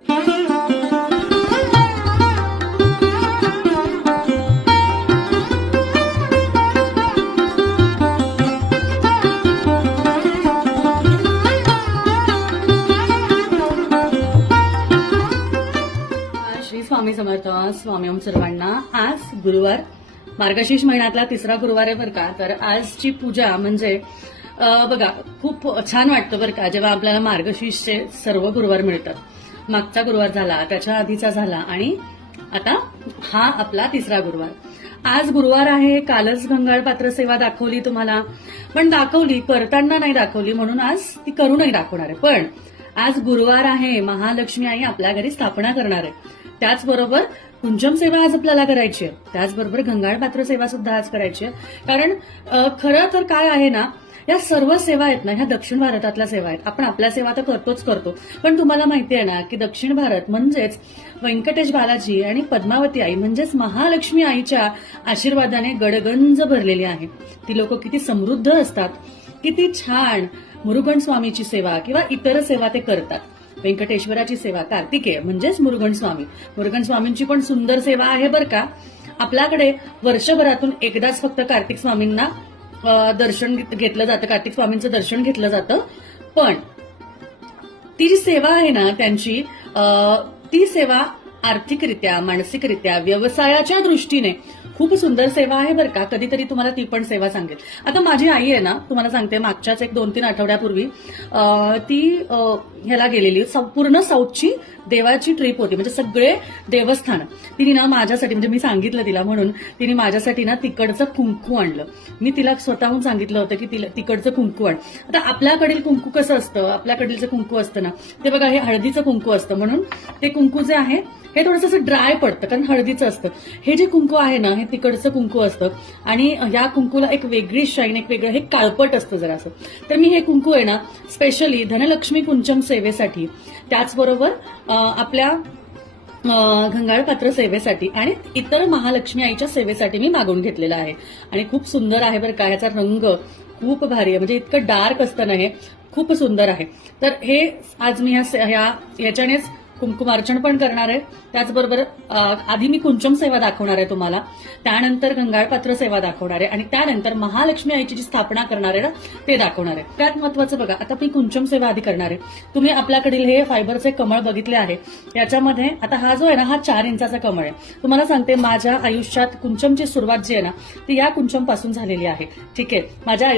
श्री स्वामी समर्थ. स्वामी ओम सर्वांना. आज गुरुवार, मार्गशीर्ष महिन्यातला तिसरा गुरुवार आहे बरं का. तर आजची पूजा म्हणजे बघा खूप छान वाटतं बरं का, जेव्हा आपल्याला मार्गशीर्षचे सर्व गुरुवार मिळतात. मागचा गुरुवार झाला, त्याच्या आधीचा झाला आणि आता हा आपला तिसरा गुरुवार. आज गुरुवार आहे. कालच घंगाळ पात्र सेवा दाखवली तुम्हाला, पण दाखवली करताना नाही दाखवली म्हणून आज ती करूनही दाखवणार आहे. पण आज गुरुवार आहे, महालक्ष्मी आई आपल्या घरी स्थापना करणार आहे. त्याचबरोबर कुंचम सेवा आज आपल्याला करायची आहे, त्याचबरोबर घंगाळ पात्र सेवा सुद्धा आज करायची आहे. कारण खरं तर काय आहे ना, या सर्व सेवा आहेत ना, ह्या दक्षिण भारतातल्या सेवा आहेत. आपण आपल्या सेवा तर करतो, पण तुम्हाला माहिती आहे ना की दक्षिण भारत म्हणजेच व्यंकटेश बालाजी आणि पद्मावती आई म्हणजेच महालक्ष्मी आईच्या आशीर्वादाने गडगंज भरलेली आहे. ती लोक किती समृद्ध असतात, किती छान मुरुगन स्वामीची सेवा किंवा इतर सेवा ते करतात. व्यंकटेश्वराची सेवा, कार्तिकेय म्हणजेच मुरुगन स्वामी. मुरुगन स्वामींची पण सुंदर सेवा आहे बरं का. आपल्याकडे वर्षभरातून एकदाच फक्त कार्तिक स्वामींना दर्शन घेतलं जातं, कार्तिक स्वामींचं दर्शन घेतलं जातं. पण ती जी सेवा आहे ना त्यांची, ती सेवा आर्थिकरित्या, मानसिकरित्या, व्यवसायाच्या दृष्टीने खूप सुंदर सेवा आहे बरं का. कधीतरी तुम्हाला ती पण सेवा सांगेल. आता माझी आई आहे ना, तुम्हाला सांगते, मागच्याच 1-2-3 आठवड्यापूर्वी ती ह्याला गेलेली. पूर्ण साऊथची देवाची ट्रिप होती, म्हणजे सगळे देवस्थान. तिने ना माझ्यासाठी, म्हणजे मी सांगितलं तिला म्हणून तिने माझ्यासाठी ना तिकडचं कुंकू आणलं. मी तिला स्वतःहून सांगितलं होतं की तिला तिकडचं कुंकू आण. आता आपल्याकडील कुंकू कसं असतं, आपल्याकडील जे कुंकू असतं ना ते बघा, हे हळदीचं कुंकू असतं, म्हणून ते कुंकू जे आहे हे थोडंसं असं ड्राय पडतं कारण हळदीचं असतं. हे जे कुंकू आहे ना हे तिकडचं कुंकू असतं आणि या कुंकूला एक वेगळी शाईन, एक वेगळं हे काळपट असतं जरासं. तर मी हे कुंकू आहे ना स्पेशली धनलक्ष्मी कुंचम सेवेसाठी, त्याचबरोबर आपल्या घंगाळ पात्र सेवेसाठी आणि इतर महालक्ष्मी आईच्या सेवेसाठी मी मागवून घेतलेलं आहे. आणि खूप सुंदर आहे बरं का. ह्याचा रंग खूप भारी आहे, म्हणजे इतकं डार्क असतं ना हे, खूप सुंदर आहे. तर हे आज मी ह्याच्यानेच कुंकुमार्चन पण करणार आहे. त्याचबरोबर आधी मी कुंचम सेवा दाखवणार आहे तुम्हाला, त्यानंतर घंगाळ पात्र सेवा दाखवणार आहे आणि त्यानंतर महालक्ष्मी आईची जी स्थापना करणार आहे ना ते दाखवणार आहे. त्यात महत्वाचं बघा, आता मी कुंचम सेवा आधी करणार आहे. तुम्ही आपल्याकडील हे फायबरचे कमळ बघितले आहे, याच्यामध्ये आता हा जो आहे ना हा 4 इंचाचा कमळ आहे. तुम्हाला सांगते, माझ्या आयुष्यात कुंचमची सुरुवात जी आहे ना ती या कुंचम पासून झालेली आहे. ठीक आहे, माझ्या